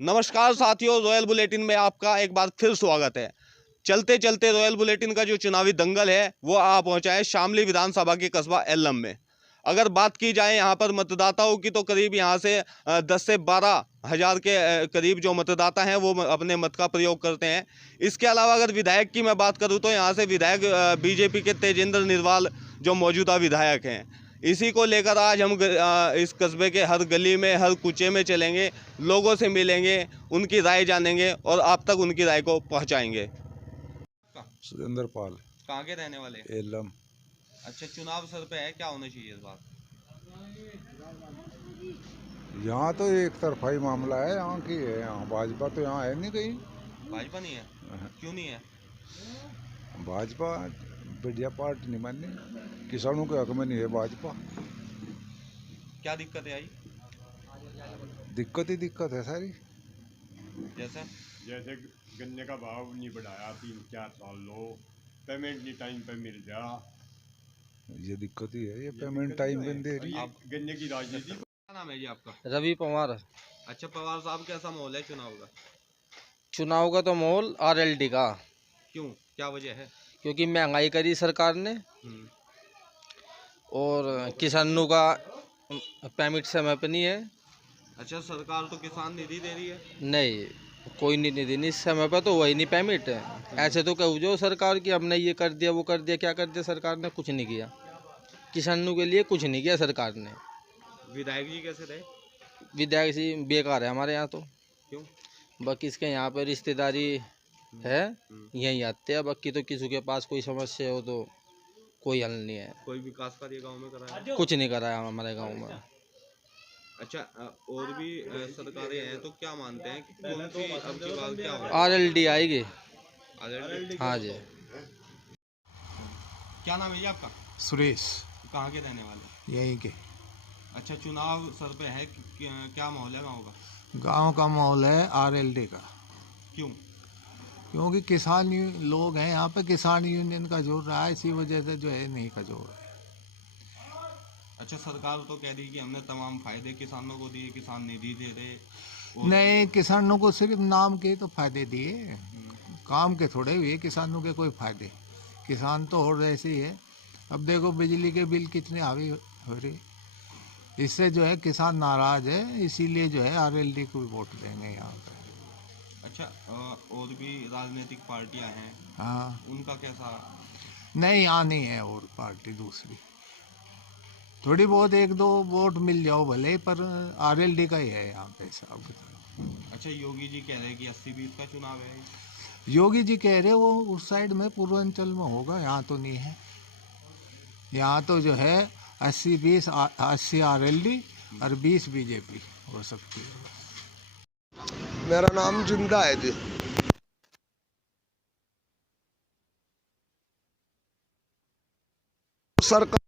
नमस्कार साथियों, royal bulletin में आपका एक बार फिर स्वागत है। चलते चलते रॉयल बुलेटिन का जो चुनावी दंगल है वो आ पहुंचा है शामली विधानसभा के कस्बा एल्लम में। अगर बात की जाए यहाँ पर मतदाताओं की तो करीब यहाँ से 10 से 12 हजार के करीब जो मतदाता हैं वो अपने मत का प्रयोग करते हैं। इसके अलावा अगर विधायक की मैं बात करूँ तो यहाँ से विधायक बीजेपी के तेजेंद्र निर्वाल जो मौजूदा विधायक हैं, इसी को लेकर आज हम इस कस्बे के हर गली में, हर कूचे में चलेंगे, लोगों से मिलेंगे, उनकी राय जानेंगे और आप तक उनकी राय को पहुंचाएंगे। सुरेंद्र पाल। कहाँ के रहने वाले? एलम। अच्छा, चुनाव सर पे है, क्या होना चाहिए इस बार? यहाँ तो एक तरफा ही मामला है, यहाँ की है, यहाँ भाजपा तो यहाँ है नहीं कहीं। भाजपा नहीं है? क्यों नहीं है? भाजपा बढ़िया पार्टी नहीं मानी, किसानों के हक में नहीं है भाजपा। क्या दिक्कत है आई? दिक्कत ही दिक्कत है सारी। जैसे गन्ने का भाव नहीं बढ़ाया 3-4 साल लो, पेमेंट नहीं टाइम पे मिल जा, ये दिक्कत ही है, ये पेमेंट टाइम पे दे रही। आप गन्ने की राजनीति। क्या नाम है जी आपका? रवि पवार। अच्छा पवार साहब, कैसा माहौल है चुनाव का? चुनाव का तो माहौल आरएलडी का। क्यों, क्या वजह है? क्योंकि महंगाई करी सरकार ने और किसानों का पेमेंट समय पे नहीं है। अच्छा, सरकार तो किसान निधि दे रही है? नहीं, कोई नहीं देनी इस समय पे, तो वही नहीं पेमेंट है। ऐसे तो कहो जो सरकार की हमने ये कर दिया वो कर दिया, क्या कर दिया सरकार ने? कुछ नहीं किया किसानों के लिए, कुछ नहीं किया सरकार ने। विधायक जी कैसे रहे? विधायक जी बेकार है हमारे यहाँ तो। क्यों? बाकी इसके यहाँ पे रिश्तेदारी है, यहीं आते हैं। बाकी तो किसी के पास कोई समस्या हो तो कोई हल नहीं है। कोई विकास कार्य गांव में कराया? कुछ नहीं कराया हमारे गांव में। अच्छा, और भी सरकारें हैं तो क्या मानते हैं कि कौन सी अब की बात क्या होगा? आरएलडी आएगी। आरएलडी? हाँ जी। क्या नाम है जी आपका? सुरेश। कहाँ के रहने वाले? यहीं के। अच्छा, चुनाव सर पे है, क्या माहौल है गाँव का? गांव का माहौल है आरएलडी का। क्यों? क्योंकि किसान लोग हैं यहाँ पे, किसान यूनियन का जोर रहा है, इसी वजह से जो है नहीं का जोर है। अच्छा, सरकार तो कह रही कि हमने तमाम फायदे किसानों को दिए, किसान निधि दे रहे। नहीं, किसानों को सिर्फ नाम के तो फायदे दिए, काम के थोड़े हुए किसानों के कोई फायदे। किसान तो और ऐसे ही है। अब देखो बिजली के बिल कितने हावी हो रहे, इससे जो है किसान नाराज है, इसीलिए जो है आरएलडी को वोट देंगे यहाँ पे। अच्छा, और भी राजनीतिक पार्टियां हैं, हाँ, उनका कैसा? नहीं, यहाँ नहीं है और पार्टी दूसरी। थोड़ी बहुत एक दो वोट मिल जाओ भले, पर आरएलडी का ही है यहाँ पे हिसाब किताब। अच्छा, योगी जी कह रहे हैं कि 80-20 का चुनाव है। योगी जी कह रहे वो उस साइड में पूर्वांचल में होगा, यहाँ तो नहीं है। यहाँ तो जो है 80-20, 80 आरएलडी और 20 बीजेपी हो सकती है। मेरा नाम जिंदा है जी। सरकार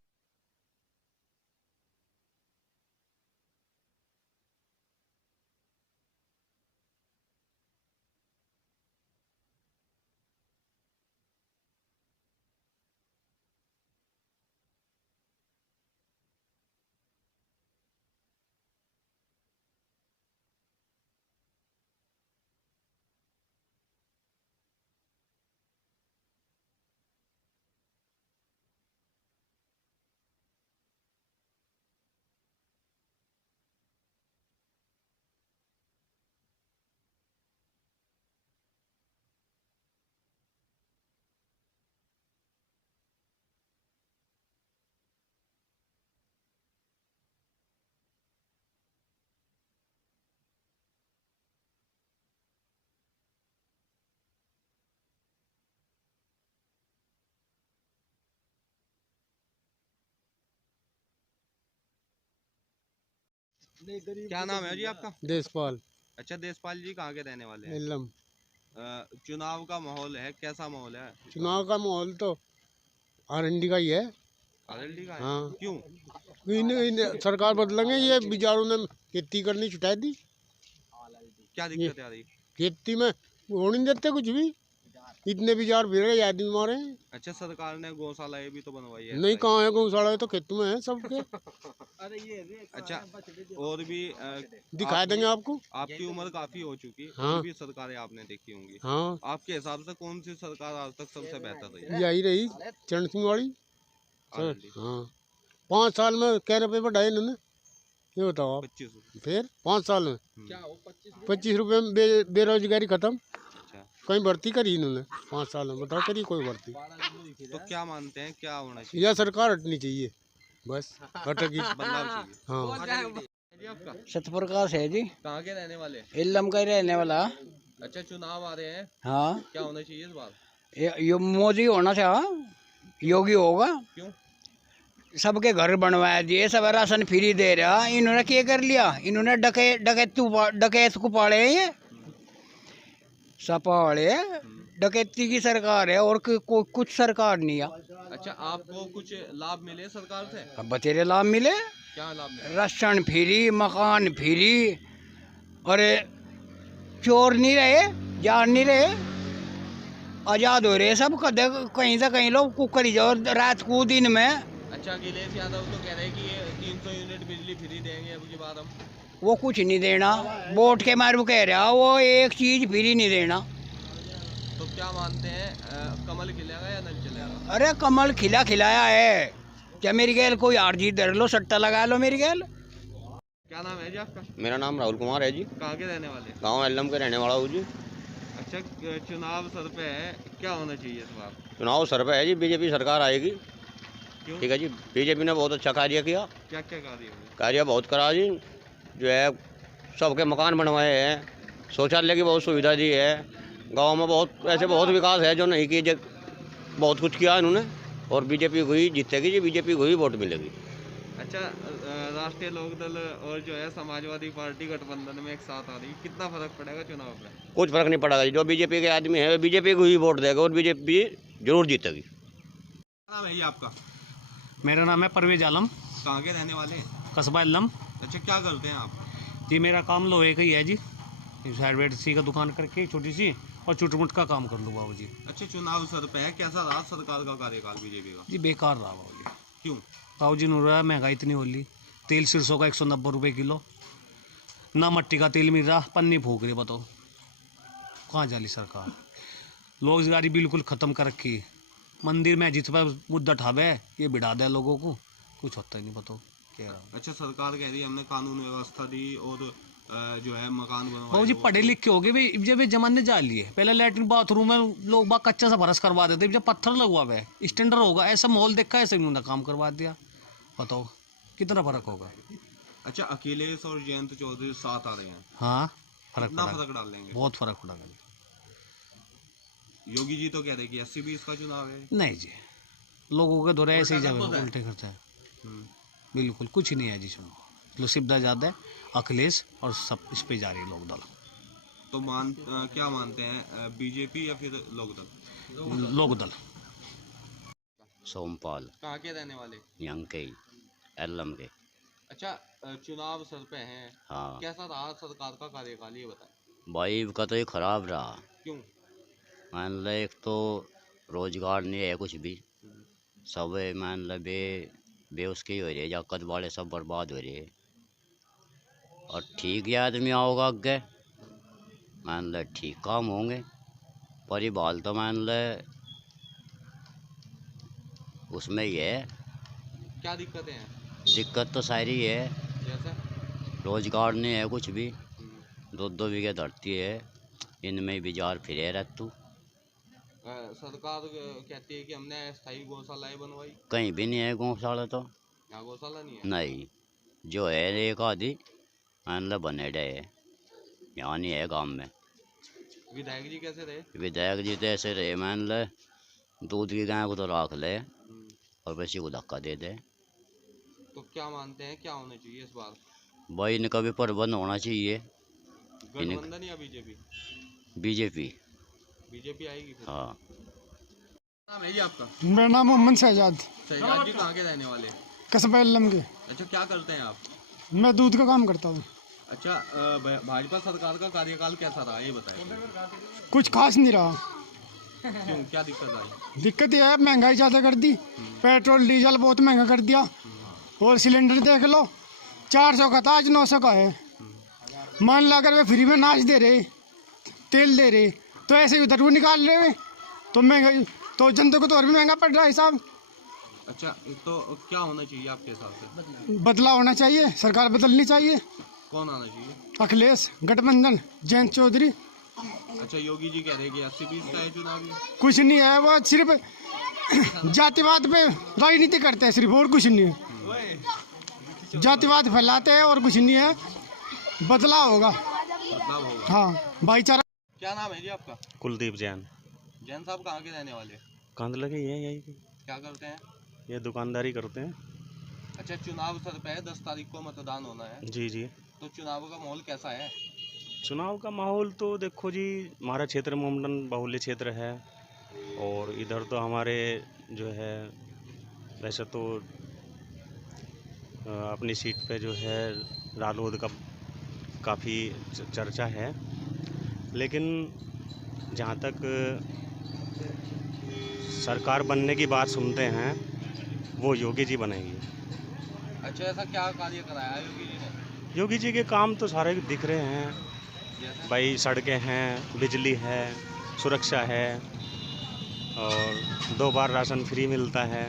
क्या नाम है जी आपका? देशपाल। अच्छा, देशपाल जी कहाँ के रहने वाले हैं? एल्लम। चुनाव का माहौल है, कैसा माहौल है? चुनाव का माहौल तो आरएलडी का ही है। आरएलडी का है? हाँ। क्यों? सरकार बदलेंगे, ये बिजारों ने खेती करनी छुटा दी। क्या दिक्कत आ रही? खेती में हो नहीं देते कुछ भी। इतने विचार फिर रहे आदमी मारे हैं। अच्छा, सरकार ने गौशाला ये भी तो बनवाई है। नहीं, कहाँ है गौशाला, तो खेत में है सबके। अच्छा, और भी दिखा देंगे आपको। आपकी उम्र काफी हो चुकी, हाँ। और भी सरकारें आपने देखी होंगी। हाँ, आपके हिसाब से कौन सी सरकार आज तक सबसे बेहतर रही? यही रही चरण सिंह वाली। आनंदी। हाँ, 5 साल में क्या रुपये बढ़ाए इन्होंने, ये बताओ आप। 25। फिर 5 साल में क्या हो 25 रुपये में बेरोजगारी खत्म। अच्छा, कहीं भर्ती करी इन्होंने 5 साल में, बताओ करी कोई भर्ती? तो क्या मानते हैं क्या होना चाहिए? यह सरकार हटनी चाहिए, बस हटेगी। बदलाव चाहिए। हाँ, जी, आपका सतप्रकाश है जी, कहाँ के रहने वाले? इल्लम का ही रहने वाला। अच्छा, चुनाव आ रहे हैं, हाँ, क्या होना चाहिए इस बार? ये मोदी होना चाहिए, योगी होगा। क्यों? सबके घर बनवाया दिए, सब राशन फ्री दे रहा। इन्होंने क्या कर लिया? इन्होंने डकैत को पाले हैं, ये सपा वाले डकैती की सरकार है, और कुछ सरकार नहीं है। अच्छा, आपको कुछ लाभ मिले सरकार से? अब बतेरे लाभ मिले, क्या लाभ मिले? राशन फ्री, मकान फ्री, और चोर नहीं रहे, जान नहीं रहे, आज़ाद हो रहे सब। कहीं से कहीं लोग कुकर जाओ रात को दिन में। अच्छा, अखिलेश यादव तो कह रहे हैं कि ये 300 यूनिट बिजली फ्री देंगे अब की बार हम। वो कुछ नहीं देना, वोट के मारू कह रहा, वो एक चीज़ फ्री नहीं देना। तो क्या मानते हैं, कमल खिलेगा या नहीं चलेगा? अरे कमल खिलाया है, क्या मेरी गैल कोई हार जीत धर लो, सट्टा लगा लो मेरी गैल। क्या नाम है जी आपका? मेरा नाम राहुल कुमार है जी, कहाँ के रहने वाले? गांव एल्लम के रहने वाला हूँ जी। अच्छा, चुनाव सर पे है, क्या होना चाहिए इस बार? चुनाव सर पे है जी, बीजेपी सरकार आएगी। क्यों? ठीक है जी, बीजेपी ने बहुत अच्छा कार्य किया, क्या क्या कार्य हुए? कार्य बहुत करा जी। जो है सबके मकान बनवाए हैं, शौचालय की बहुत सुविधा दी है, गांव में बहुत ऐसे बहुत विकास है जो नहीं किए, बहुत कुछ किया इन्होंने। और बीजेपी हुई जीतेगी जी, बीजेपी हुई वोट मिलेगी। अच्छा, राष्ट्रीय लोकदल और जो है समाजवादी पार्टी गठबंधन में एक साथ आ रही, कितना फर्क पड़ेगा चुनाव में? कुछ फर्क नहीं पड़ेगा जी, जो बीजेपी के आदमी है बीजेपी को ही वोट देगा, और बीजेपी जरूर जीतेगी। क्या नाम है जी आपका? मेरा नाम है परवेज आलम, कहाँ के रहने वाले हैं? कस्बा इल्लम अच्छा, क्या करते हैं आप? जी। मेरा काम लोहे का ही है जी, हार्डवेयर सी का दुकान करके छोटी सी, और चुटमुट का काम कर लूँ बाबू जी। अच्छा, चुनाव सर पे है, कैसा रहा सरकार का कार्यकाल बीजेपी का? जी बेकार रहा बाबू जी। क्यों? बाबू जी नूर रहा, महंगाई इतनी हो ली, तेल सरसों का 190 रुपये किलो, ना मट्टी का तेल मिल रहा, पन्नी फूक रही, बताओ कहाँ जाली सरकार। रोजगारी बिल्कुल ख़त्म कर रखी, मंदिर में जिस पर मुद्दा ठावे ये बिड़ा दे लोगों को, कुछ होता ही नहीं, बताओ क्या रहा। अच्छा, सरकार कह रही है हमने कानून व्यवस्था दी और जो है मकान बनवाए। बाबू जी पढ़े लिखे हो गए भाई, जब ये जमाने जा लिए, पहले लैट्रिन बाथरूम में लोग बाग कच्चा सा फर्श करवा देते, जब पत्थर लगवा हुआ है स्टैंडर्ड होगा, ऐसा माहौल देखा ऐसे उन्होंने काम करवा दिया, बताओ कितना फर्क होगा। अच्छा, अखिलेश और जयंत चौधरी साथ आ रहे हैं, हाँ फर्क कितना पड़ा, फर्क डाल लेंगे? बहुत फर्क पड़ेगा। योगी जी तो कह रहे कि 80-20 का चुनाव है। नहीं जी, लोगों के दौरे ऐसे ही उल्टा जावे, सब होता है। उल्टे करते हैं, बिल्कुल कुछ नहीं है जी। सुनो लो सिब्दा ज़्यादा है, अखिलेश और सब इस पे जा रही है लोक दल। तो क्या मानते हैं, बीजेपी या फिर लोकदल? लोक दल। सोमपाल कहाँ के रहने वाले? यहाँ के ही, एल्लम के। अच्छा, चुनाव सर पे हैं, हाँ कैसा रहा सरकार का कार्यकाल ये बताएं। भाई का तो ये खराब रहा। क्यों? मान लो एक तो रोजगार नहीं है कुछ भी, सब मान लो बे उसके हो रहे, जाकत वाले सब बर्बाद हो रहे। और ठीक ही आदमी आओगा आगे, मान लो ठीक काम होंगे, पर ये बाल तो मान लो उसमें ही है। क्या दिक्कतें हैं? दिक्कत तो सारी है, जैसे रोजगार नहीं है कुछ भी, 2-2 बीघे धरती है, इनमें भी जार फिरे रह तू। सरकार कहती है कि हमने अस्थायी गौशालाएं बनवाई, कहीं भी नहीं है गौशाला तो, यहाँ गौशाला नहीं है। नहीं जो है एक आधी मान लो बने रहे, यहाँ नहीं है गाँव में। विधायक जी कैसे रहे? विधायक जी तो ऐसे रहे, मान लो दूध की गाय को तो राख ले और किसी को धक्का दे दे। तो क्या मानते हैं क्या होना चाहिए इस बार? भाई इनका भी प्रबंध होना चाहिए। गठबंधन या बीजेपी? बीजेपी बीजेपी आएगी फिर। हाँ। नाम है जी आपका? मेरा नाम मोहम्मद शहजाद, शहजाद जी कहाँ के रहने वाले? कस्बा इल्लम के। अच्छा, क्या करते हैं आप? मैं दूध का काम करता हूँ। अच्छा, भाजपा सरकार का कार्यकाल कैसा रहा ये बताएं। कुछ खास नहीं रहा। क्यों, क्या दिक्कत आई? दिक्कत ये है, महंगाई ज़्यादा कर दी, पेट्रोल डीजल बहुत महंगा कर दिया। और सिलेंडर देख लो, 400 का था, आज 900 का है। मान लो अगर वे फ्री में नाच दे रहे, तेल दे रहे, तो ऐसे उधर वो निकाल रहे हैं, तो महंगाई तो जनता को तो और भी महंगा पड़ रहा है साहब। अच्छा, तो क्या होना चाहिए आपके हिसाब से? बदलाव होना चाहिए, सरकार बदलनी चाहिए। कौन आना चाहिए? अखिलेश, गठबंधन, जयंत चौधरी। अच्छा, योगी जी कह रहे हैं कि 80-20 का है चुनाव ये। कुछ नहीं है, वो सिर्फ जातिवाद पे राजनीति करते हैं सिर्फ, और कुछ नहीं है। जातिवाद फैलाते हैं और कुछ नहीं है। बदलाव होगा, बदलाव होगा। हाँ, भाईचारा। क्या नाम है जी आपका? कुलदीप जैन। जैन साहब कहाँ के रहने वाले? कांदला के हैं यही के। क्या करते हैं? ये दुकानदारी करते हैं। अच्छा, चुनाव सर पे है, 10 तारीख को मतदान होना है। जी जी। तो चुनाव का माहौल कैसा है? चुनाव का माहौल तो देखो जी, हमारा क्षेत्र मोमडन बाहुल्य क्षेत्र है, और इधर तो हमारे जो है वैसे तो अपनी सीट पे जो है रालोद का काफ़ी चर्चा है, लेकिन जहाँ तक सरकार बनने की बात सुनते हैं वो योगी जी बनेंगी। अच्छा, ऐसा क्या कार्य कराया योगी जी ने? योगी जी के काम तो सारे दिख रहे हैं जैसे? भाई, सड़कें हैं, बिजली है, सुरक्षा है, और 2 बार राशन फ्री मिलता है,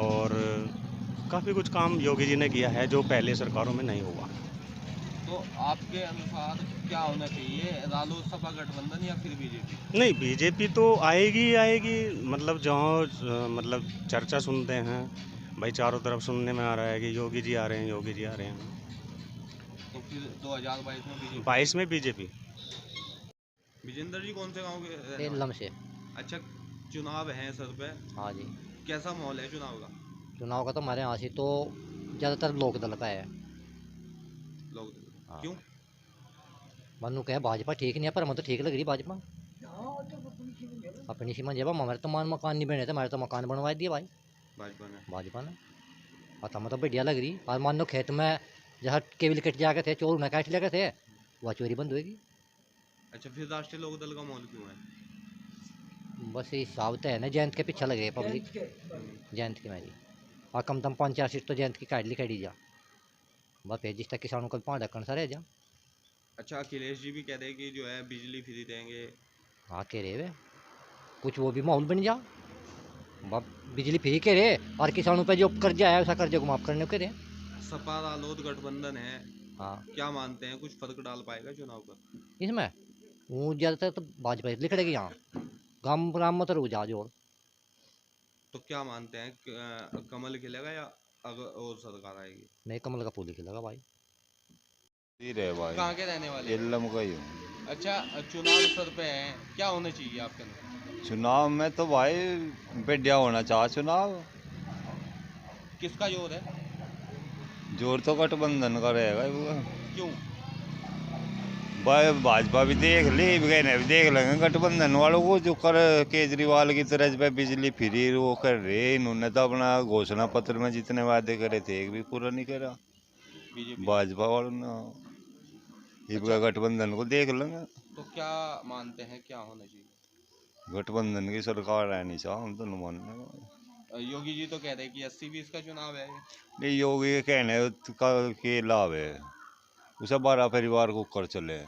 और काफ़ी कुछ काम योगी जी ने किया है जो पहले सरकारों में नहीं हुआ। तो आपके अनुसार क्या होना चाहिए, रालोद सपा गठबंधन या फिर बीजेपी? नहीं, बीजेपी तो आएगी ही आएगी, मतलब जहाँ मतलब चर्चा सुनते हैं भाई, चारों तरफ सुनने में आ रहा है कि योगी जी आ रहे हैं, योगी जी आ रहे हैं। तो फिर 2022 में बीजेपी? 22 में बीजेपी। विजेंद्र जी कौन से गाँव के रहने वाले? एल्लम से। अच्छा, चुनाव है सर पे, हाँ जी। कैसा माहौल है चुनाव का? चुनाव का तो हमारे यहाँ से तो ज़्यादातर लोकदल का है। लोग हाँ। क्यों? मनु कहे भाजपा ठीक नहीं है, पर हमें तो ठीक लग रही भाजपा। अपनी सीमा जब हमारे तो मकान नहीं बने थे, हमारे तो मकान बनवा दिए भाई भाजपा ने। और हमें तो बढ़िया लग रही। और मान लो खेत में जहाँ केबल कट जाके थे, चोर उन्हें काट लेके थे, वह चोरी बंद होगी। अच्छा, फिर राष्ट्रीय लोकदल का माहौल क्यों है? बस ये हिसाब तो है ना, जयंत के पीछे लगे पब्लिक, जयंत की मेरी। और कम से कम 5-4 सीट तो जयंत की काट जा, बस फिर जिस तक किसानों को 5 ढक्कन सा रह जा। अच्छा, अखिलेश जी भी कह रहे हैं कि जो है बिजली फ्री देंगे। हाँ कह रहे वे, कुछ वो भी माहौल बन जा, बिजली फ्री कह रहे, और किसानों पे जो कर्जा है उसका कर्जे को माफ करने को कह रहे। सपा रालोद गठबंधन है, हाँ। क्या मानते हैं, कुछ फर्क डाल पाएगा चुनाव पर? इसमें वो ज़्यादातर तो भाजपा लिख रहे यहाँ, गाँव में तो रुक जा जोड़। तो क्या मानते हैं, कमल खिलेगा या और सरकार आएगी? नहीं, कमल का फूल खिलेगा भाई। भाई कहाँ के रहने वाले? एल्लम का ही हूँ। अच्छा, चुनाव सर पे है, क्या होना चाहिए आपके अंदर? चुनाव में तो भाई बढ़िया होना चाहिए चुनाव। किसका जोर है? जोर तो गठबंधन का रहेगा। क्यों? भाई भाजपा भी देख ले, कहने भी देख लेंगे गठबंधन वालों को, जो कर केजरीवाल की तरह पे बिजली फ्री वो कर रहे। इन्होंने तो अपना घोषणा पत्र में जितने वादे करे थे एक भी पूरा नहीं करा भाजपा वालों ने। अच्छा, गठबंधन को देख लेंगे। तो क्या मानते हैं, क्या होना चाहिए? गठबंधन की सरकार आनी चाहिए, हम तो नहीं मानने। योगी जी तो कह रहे हैं कि 80-20 का चुनाव है। नहीं, योगी के कहने का के लाभ है, उसे 12 परिवार को कर चले,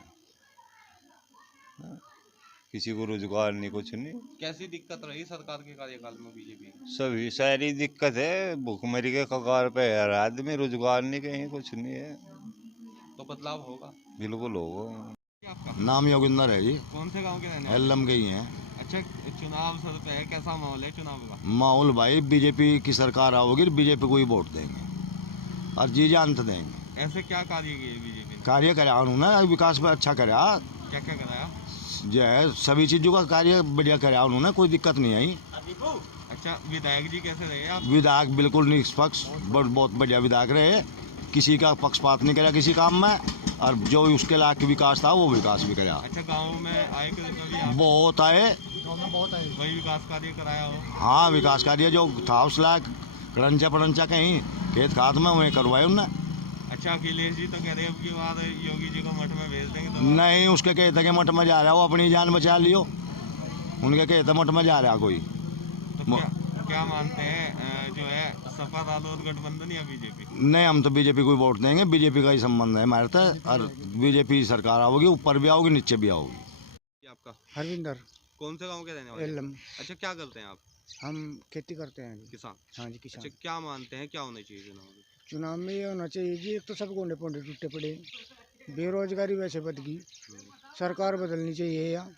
किसी को रोजगार नहीं, कुछ नहीं। कैसी दिक्कत रही सरकार के कार्यकाल में बीजेपी? सभी सारी दिक्कत है, भूखमरी के कगार पे है हर आदमी, रोजगार नहीं, कहीं कुछ नहीं है। तो बदलाव होगा? बिल्कुल होगा। आपका नाम योगिंदर है जी, कौन से गांव के रहने वाले? एल्लम के ही हैं। अच्छा, चुनाव सर पे है, कैसा माहौल है चुनाव का? माहौल भाई, बीजेपी की सरकार आओगी, बीजेपी को ही वोट देंगे और जी जान तो देंगे। ऐसे क्या कार्य किए बीजेपी ने? कार्य करा उन्होंने, विकास में अच्छा करा, क्या क्या कराया? जो है सभी चीज़ों का कार्य बढ़िया करा उन्होंने, कोई दिक्कत नहीं आई। अच्छा, विधायक जी कैसे रहे आप? विधायक बिल्कुल निष्पक्ष, बहुत बढ़िया विधायक रहे, किसी का पक्षपात नहीं करा किसी काम में, और जो उसके लायक विकास था वो विकास भी करा। अच्छा, गाँव में आए कभी आप? बहुत आए, वही विकास कार्य कराया हो? हाँ, विकास कार्य जो था उस लायक, कड़ंचा पड़ंचा कहीं खेत खाद में वहीं करवाए उन्होंने। अच्छा, अखिलेश जी तो कह रहे हैं अब की बार योगी जी को मठ में भेज देंगे तो? नहीं, उसके कहते कि मठ में जा रहा हो, अपनी जान बचा लियो। उनके कहते मठ में जा रहा कोई। तो क्या मानते हैं जो है सपा रालोद गठबंधन या बीजेपी? नहीं, हम तो बीजेपी को वोट देंगे, बीजेपी का ही संबंध है हमारे तो। और बीजेपी सरकार आओगी, ऊपर भी आओगी नीचे भी आओगी। आपका हरविंदर कौन से गांव के रहने वाले? एलम। अच्छा, क्या करते हैं आप? हम खेती करते हैं। किसान? हाँ जी, किसान। अच्छा, क्या मानते हैं क्या होना चाहिए चुनाव में? चुनाव में ये होना चाहिए जी, एक तो सब गोंडे पोंडे टूटे पड़े, बेरोजगारी वैसे बढ़ गई, सरकार बदलनी चाहिए। या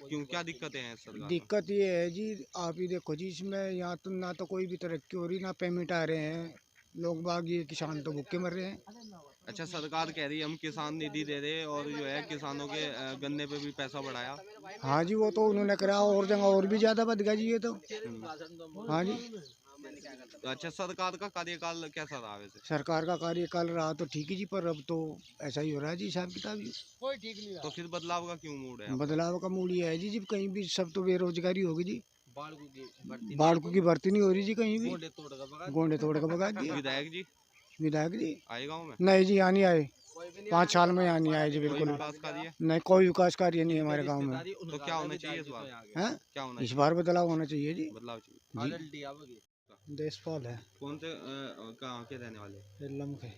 क्यों, क्या दिक्कतें हैं सरकार को? दिक्कत ये है जी, आप ही देखो जी, इसमें यहाँ तो ना तो कोई भी तरक्की हो रही, ना पेमेंट आ रहे हैं, लोग बाग ये किसान तो भूखे मर रहे हैं। अच्छा, सरकार कह रही है हम किसान निधि दे रहे और जो है किसानों के गन्ने पे भी पैसा बढ़ाया। हाँ जी, वो तो उन्होंने करा, और जगह और भी ज़्यादा बढ़ गया जी ये तो। हाँ जी। तो अच्छा, सरकार का कार्यकाल कैसा रहा वैसे? सरकार का कार्यकाल रहा तो ठीक ही जी, पर अब तो ऐसा ही हो रहा है जी, हिसाब किताब जी। तो फिर बदलाव का क्यों मूड है? बदलाव का मूड ये है जी, कहीं भी सब तो बेरोजगारी होगी जी, बाढ़ की भर्ती नहीं हो रही जी कहीं भी, गोंडे तोड़ का भगा दिया। विधायक जी आए गाँव में? नहीं जी, यहाँ नहीं आए, 5 साल में यहाँ नहीं आए जी, बिल्कुल नहीं, कोई विकास कार्य नहीं है हमारे गाँव में। तो क्या होना चाहिए इस बार? हैं? क्या होना इस बार बदलाव होना चाहिए जी। बदलाव चाहिए जी। देशपाल है। कौन से कहाँ के रहने वाले? एलम के।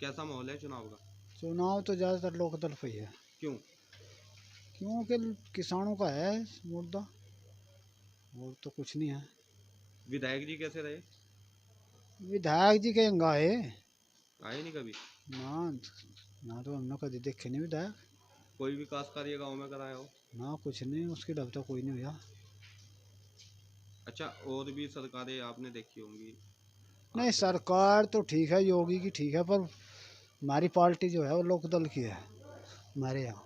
कैसा माहौल है चुनाव का? चुनाव तो ज़्यादातर लोकदल पे ही है। क्यों? क्योंकि किसानों का है मुद्दा, और तो कुछ नहीं है। विधायक जी कैसे रहे? विधायक जी के आए नहीं कभी? ना तो हमने कभी देखे नहीं विधायक। कोई विकास कार्य गांव में कराया हो? ना, कुछ नहीं, उसकी डब तो कोई नहीं हुआ। अच्छा, और भी सरकारें आपने देखी होंगी? नहीं, सरकार तो ठीक है, योगी की ठीक है, पर हमारी पार्टी जो है वो लोकदल की है हमारे यहाँ।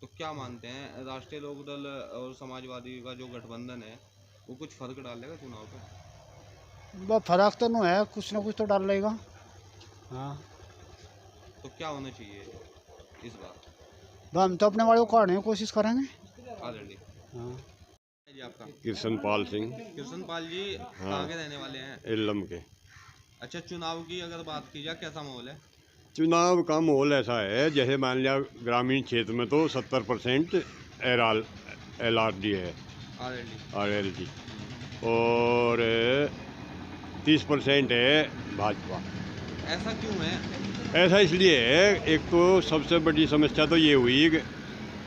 तो क्या मानते हैं राष्ट्रीय लोकदल और समाजवादी का जो गठबंधन है वो कुछ फर्क डालेगा चुनाव पर? बस फर्क तो नहीं है, कुछ ना कुछ तो डाल लेगा। हाँ, तो क्या होना चाहिए इस बार? हम तो अपने वाले को काटने की कोशिश करेंगे। ऑलरेडी। हाँ जी, आपका? कृष्णपाल सिंह। कृष्णपाल जी कहाँ के रहने वाले हैं? एलम के। अच्छा, चुनाव की अगर बात की जाए कैसा माहौल है? चुनाव का माहौल ऐसा है, जैसे मान लिया ग्रामीण क्षेत्र में तो 70% LRD है, RLD, और 30% है भाजपा। ऐसा क्यों है? ऐसा इसलिए है, एक तो सबसे बड़ी समस्या तो ये हुई कि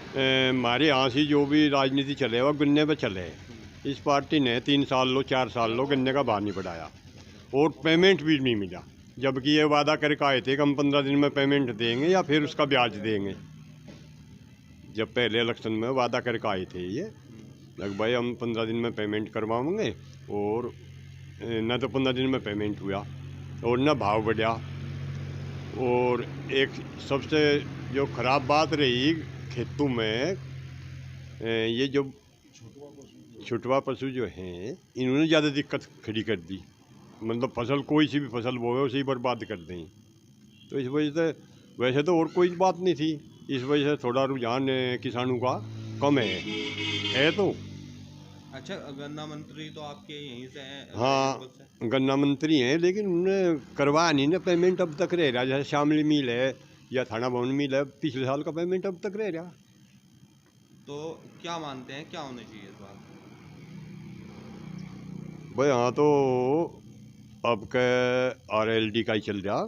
हमारे यहाँ से जो भी राजनीति चले वो गन्ने पे चले। इस पार्टी ने 3 साल लो 4 साल लो गन्ने का भाव नहीं बढ़ाया और पेमेंट भी नहीं मिला, जबकि ये वादा करके आए थे कि हम 15 दिन में पेमेंट देंगे या फिर उसका ब्याज देंगे। जब पहले इलेक्शन में वादा करके आए थे ये लग भाई हम 15 दिन में पेमेंट करवाएंगे, और न तो 15 दिन में पेमेंट हुआ और न भाव बढ़ा। और एक सबसे जो ख़राब बात रही खेतों में, ये जो छुटवा पशु जो हैं इन्होंने ज़्यादा दिक्कत खड़ी कर दी, मतलब फसल कोई सी भी फसल बोए उसे ही बर्बाद कर दें। तो इस वजह से वैसे तो और कोई बात नहीं थी, इस वजह से थोड़ा रुझान किसानों का कम है तो। अच्छा, गन्ना मंत्री तो आपके यहीं से हैं? हाँ, गन्ना मंत्री हैं, लेकिन उन्होंने करवाया नहीं ना पेमेंट अब तक रह रहा। जैसे शामली मिल है या थाना भवन मिल है, पिछले साल का पेमेंट अब तक रह रहा। तो क्या मानते हैं क्या होना चाहिए इस बार? भाई हाँ, तो अब के RLD का ही चल रहा,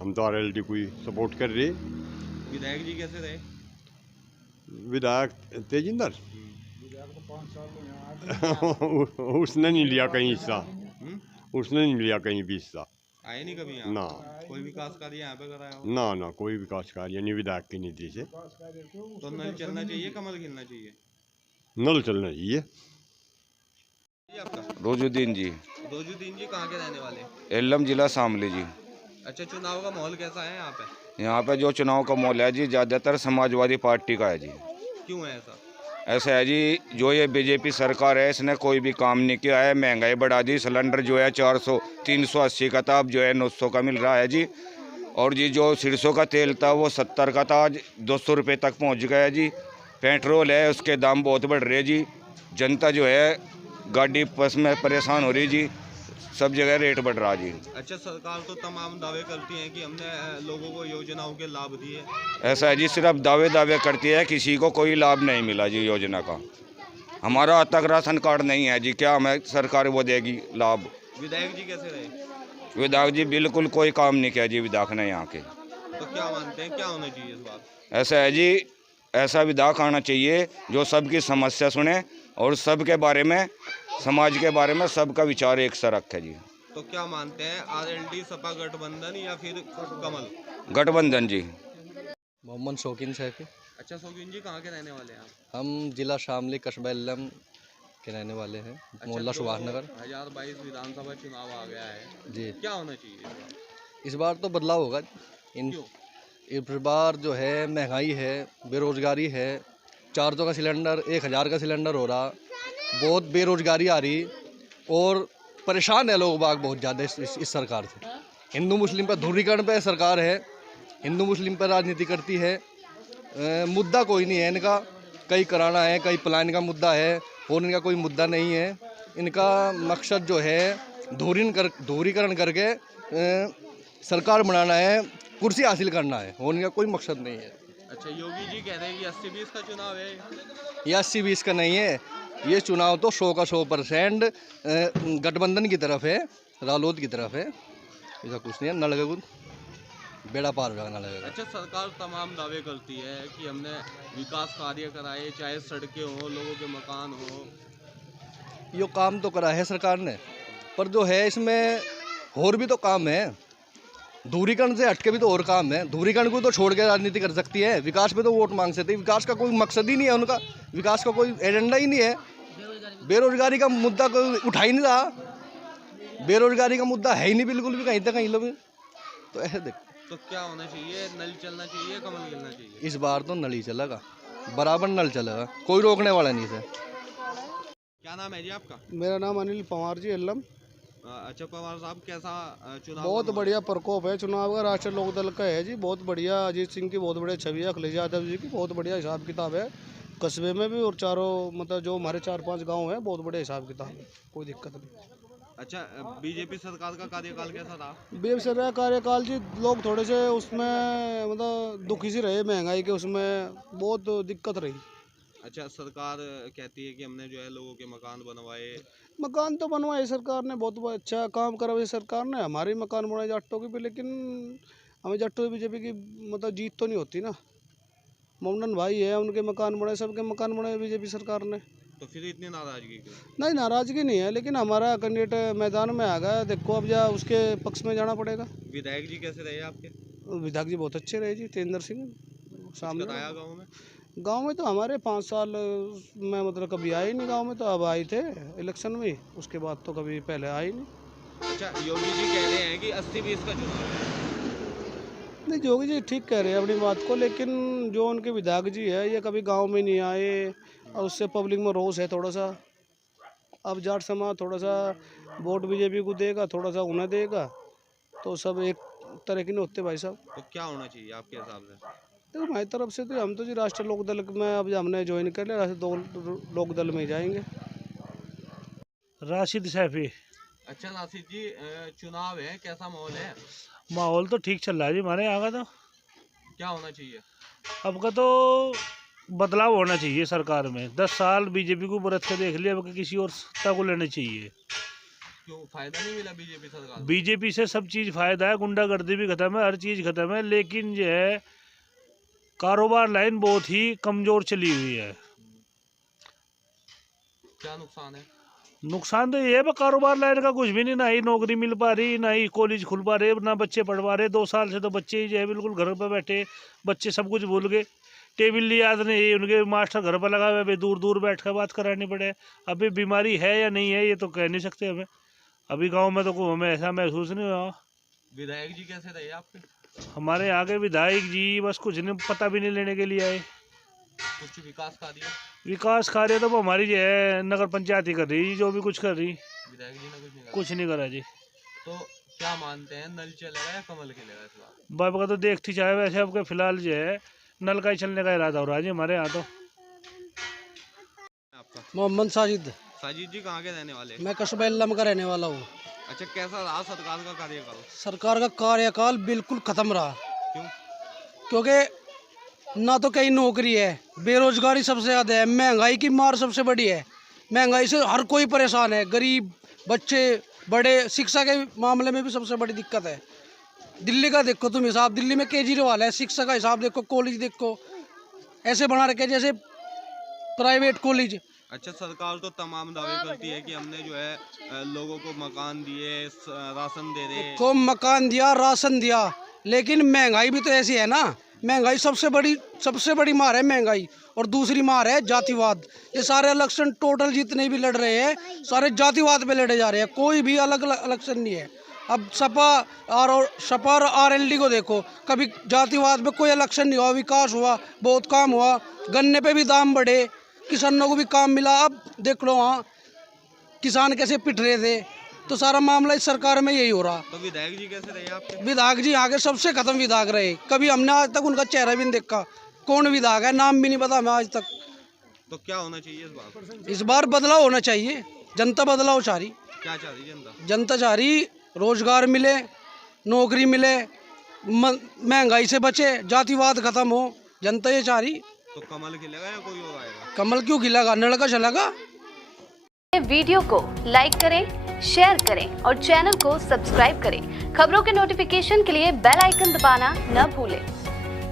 हम तो RLD को ही सपोर्ट कर रहे। विधायक जी कैसे रहे? विधायक तेजिंदर उसने नहीं लिया कहीं हिस्सा, उसने नहीं लिया कहीं भी हिस्सा। आए नहीं कभी यहाँ? ना। कोई विकास कार्य यहाँ पे कराया हो? ना, कोई विकास कार्य नहीं विधायक की निधि से। तो नल चलना चाहिए, कमल खिलना चाहिए? नल चलना चाहिए। रोजुद्दीन जी। रोजुद्दीन जी कहाँ के रहने वाले? एलम जिला शामली जी। अच्छा, चुनाव का माहौल कैसा है यहाँ पे? यहाँ पे जो चुनाव का माहौल है जी, ज़्यादातर समाजवादी पार्टी का है जी। क्यों है ऐसा? ऐसा है जी, जो ये बीजेपी सरकार है इसने कोई भी काम नहीं किया है, महंगाई बढ़ा दी। सिलेंडर जो है 400 380 का था, अब जो है 900 का मिल रहा है जी। और जी जो सरसों का तेल था वो 70 का था, आज 200 रुपये तक पहुँच गया है जी। पेट्रोल है उसके दाम बहुत बढ़ रहे जी। जनता जो है गाड़ी बस में परेशान हो रही जी। सब जगह रेट बढ़ रहा जी। अच्छा, सरकार तो तमाम दावे करती है कि हमने लोगों को योजनाओं के लाभ दिए। ऐसा है जी, सिर्फ दावे करती है, किसी को कोई लाभ नहीं मिला जी योजना का। हमारा आज तक राशन कार्ड नहीं है जी, क्या हमें सरकार वो देगी लाभ। विधायक जी कैसे रहे? विधायक जी बिल्कुल कोई काम नहीं किया जी विधायक ने यहाँ के। तो क्या मानते हैं, क्या होना चाहिए इस बार? ऐसा है जी, ऐसा विधायक आना चाहिए जो सबकी समस्या सुने और सबके बारे में, समाज के बारे में सबका विचार एक सा रखे जी। तो क्या मानते हैं, आरएलडी सपा गठबंधन या फिर कमल? गठबंधन जी। मोहम्मद शौकीन सैफी। अच्छा शौकीन जी, कहाँ के रहने वाले हैं आप? हम जिला शामली कस्बा एल्लम के रहने वाले हैं, मोहल्ला सुभाष नगर। 2022 विधानसभा चुनाव आ गया है जी, क्या होना चाहिए इस बार? तो बदलाव होगा। इस बार जो है महंगाई है, बेरोजगारी है, 400 का सिलेंडर 1000 का सिलेंडर हो रहा, बहुत बेरोजगारी आ रही और परेशान है लोग बाग बहुत ज़्यादा इस सरकार से। हिंदू मुस्लिम पर ध्रुवीकरण पे सरकार है, हिंदू मुस्लिम पर राजनीति करती है। मुद्दा कोई नहीं है इनका, कहीं कराना है, कहीं प्लान का मुद्दा है और इनका कोई मुद्दा नहीं है। इनका मकसद जो है ध्रुवीकरण करके सरकार बनाना है, कुर्सी हासिल करना है और इनका कोई मकसद नहीं है। अच्छा, योगी जी कह रहे हैं कि 80-20 का चुनाव है। ये 80-20 का नहीं है, ये चुनाव तो 100 का 100% गठबंधन की तरफ है, रालोद की तरफ है। ऐसा कुछ नहीं है, न लगेगा बेड़ा पार हो जाएगा, ना लगेगा। अच्छा, सरकार तमाम दावे करती है कि हमने विकास कार्य कराए, चाहे सड़कें हो, लोगों के मकान हो। ये काम तो करा है सरकार ने, पर जो है इसमें और भी तो काम है। ध्रुवीकरण से हटके भी तो और काम है। ध्रुवीकरण को तो छोड़ के राजनीति कर सकती है, विकास पे तो वोट मांग सकती है। विकास का कोई मकसद ही नहीं है उनका, विकास का कोई एजेंडा ही नहीं है। बेरोजगारी का मुद्दा कोई उठा ही नहीं रहा, बेरोजगारी का मुद्दा है ही नहीं बिल्कुल भी, कहीं तक कहीं लोग। तो ऐसे देख, तो क्या होना चाहिए, नल चलना चाहिए, कमल गिरना चाहिए? इस बार तो नल ही चलेगा, बराबर नल चलेगा, कोई रोकने वाला नहीं है। क्या नाम है जी आपका? मेरा नाम अनिल पवार जी, एल्लम। अच्छा पवार साहब, कैसा चुनाव? बहुत बढ़िया प्रकोप है चुनाव का, राष्ट्रीय लोकदल का है जी। बहुत बढ़िया, अजीत सिंह की बहुत बढ़िया छवि है, अखिलेश यादव जी की बहुत बढ़िया हिसाब किताब है कस्बे में भी, और चारों मतलब जो हमारे 4-5 गांव हैं, बहुत बढ़िया हिसाब किताब है, कोई दिक्कत नहीं। अच्छा, बीजेपी सरकार का कार्यकाल कैसा रहा? बीजेपी सरकार कार्यकाल जी, लोग थोड़े से उसमें मतलब दुखी से रहे, महंगाई के उसमें बहुत दिक्कत रही। अच्छा, सरकार कहती है कि हमने जो है लोगों के मकान बनवाए। मकान तो बनवाए सरकार ने, बहुत अच्छा काम करा वैसे सरकार ने, हमारे मकान बनाए जाटों की भी, लेकिन हमें जाटों बीजेपी की मतलब जीत तो नहीं होती ना। मोमडन भाई है, उनके मकान बनाए, सबके मकान बनाए बीजेपी सरकार ने। तो फिर इतनी नाराजगी क्यों? नहीं, नाराजगी नहीं है, लेकिन हमारा कैंडिडेट मैदान में आ गया, देखो अब जा उसके पक्ष में जाना पड़ेगा। विधायक जी कैसे रहे आपके? विधायक जी बहुत अच्छे रहे जी, तेंद्र सिंह सामने। बताया गाँव में तो हमारे 5 साल में मतलब कभी आए नहीं गांव में, तो अब आए थे इलेक्शन में, उसके बाद तो कभी पहले आए नहीं। अच्छा, योगी जी कह रहे हैं कि 80-20 का चुनाव है। नहीं, योगी जी ठीक कह रहे हैं अपनी बात को, लेकिन जो उनके विधायक जी है ये कभी गांव में नहीं आए और उससे पब्लिक में रोष है थोड़ा सा। अब जाट समाज थोड़ा सा वोट बीजेपी को देगा, थोड़ा सा उन्हें देगा, तो सब एक तरह के नहीं होते भाई साहब। तो क्या होना चाहिए आपके हिसाब से? तो हमारी तरफ से तो हम तो जी राष्ट्रीय लोकदल में अब हमने ज्वाइन कर लिया, राष्ट्रीय लोकदल में ही जाएंगे। राशिद सैफी। अच्छा नासिर जी, चुनाव है, कैसा माहौल है? माहौल तो ठीक चल रहा है जी हमारे यहाँ का। तो क्या होना चाहिए? अब का तो बदलाव होना चाहिए सरकार में। 10 साल बीजेपी को बरत के देख लिया, अब किसी और सत्ता को लेना चाहिए। क्यों फायदा नहीं मिला बीजेपी सरकार? बीजेपी से सब चीज़ फायदा है, गुंडागर्दी भी खत्म है, हर चीज़ खत्म है, लेकिन जो है कारोबार लाइन बहुत ही कमज़ोर चली हुई है। क्या नुकसान है? नुकसान तो ये है, कारोबार लाइन का कुछ भी नहीं, ना ही नौकरी मिल पा रही, ना ही कॉलेज खुल पा रहे, ना बच्चे पढ़ पा रहे। 2 साल से तो बच्चे ही जो है बिल्कुल घर पर बैठे, बच्चे सब कुछ भूल गए, टेबल याद नहीं, उनके मास्टर घर पर लगा हुआ है, दूर दूर बैठ कर बात करानी पड़े। अभी बीमारी है या नहीं है ये तो कह नहीं सकते हमें। अभी गांव में तो हमें ऐसा महसूस नहीं हुआ। विधायक जी कैसे रहे आपके? हमारे आगे विधायक जी बस कुछ नहीं, पता भी नहीं लेने के लिए आए। कुछ विकास कार्य तो हमारी जो है नगर पंचायत ही कर रही, जो भी कुछ कर रही। विधायक जी ने कुछ नहीं करा जी। तो क्या मानते हैं, नल चलेगा या कमल खेलेगा इस बार? बाप का तो देखती चाहे, वैसे अब फिलहाल जो है नल का ही चलने का इरादा हो रहा है जी हमारे यहाँ। तो मोहम्मद साजिद। साजिद जी कहाँ के रहने वाले हैं? मैं कस्बा एल्लम का रहने वाला हूँ। अच्छा, कैसा रहा सरकार का कार्यकाल? सरकार का कार्यकाल बिल्कुल खत्म रहा। क्यों? क्योंकि ना तो कहीं नौकरी है, बेरोजगारी सबसे ज़्यादा है, महंगाई की मार सबसे बड़ी है। महंगाई से हर कोई परेशान है, गरीब, बच्चे, बड़े। शिक्षा के मामले में भी सबसे बड़ी दिक्कत है। दिल्ली का देखो तुम हिसाब, दिल्ली में केजरीवाल है, शिक्षा का हिसाब देखो, कॉलेज देखो, ऐसे बना रखे जैसे प्राइवेट कॉलेज। अच्छा, सरकार तो तमाम दावे करती है कि हमने जो है लोगों को मकान दिए, राशन दे रहे को मकान दिया, राशन दिया, लेकिन महंगाई भी तो ऐसी है ना। महंगाई सबसे बड़ी मार है महंगाई, और दूसरी मार है जातिवाद। ये सारे इलेक्शन टोटल जितने भी लड़ रहे हैं सारे जातिवाद पे लड़े जा रहे हैं, कोई भी अलग इलेक्शन नहीं है। अब सपा और आरएलडी को देखो, कभी जातिवाद पे कोई इलेक्शन नहीं हुआ, विकास हुआ, बहुत काम हुआ, गन्ने पे भी दाम बढ़े, किसानों को भी काम मिला। अब देख लो वहाँ किसान कैसे पिट रहे थे, तो सारा मामला इस सरकार में यही हो रहा। तो विधायक जी कैसे रहे आपके? विधायक जी यहाँ के सबसे खत्म विधायक रहे, कभी हमने आज तक उनका चेहरा भी नहीं देखा। कौन विधायक है नाम भी नहीं पता हमें आज तक। तो क्या होना चाहिए इस बार? इस बार बदलाव होना चाहिए, जनता बदलाव चाह रही। क्या चाह रही जनता? जनता चाह रही रोजगार मिले, नौकरी मिले, महंगाई से बचे, जातिवाद खत्म हो, जनता ये चाह रही। तो कमल खिलेगा या कोई और आएगा? कमल क्यों खिलेगा, नलका चलेगा। वीडियो को लाइक करें, शेयर करें और चैनल को सब्सक्राइब करें। खबरों के नोटिफिकेशन के लिए बेल आइकन दबाना न भूलें।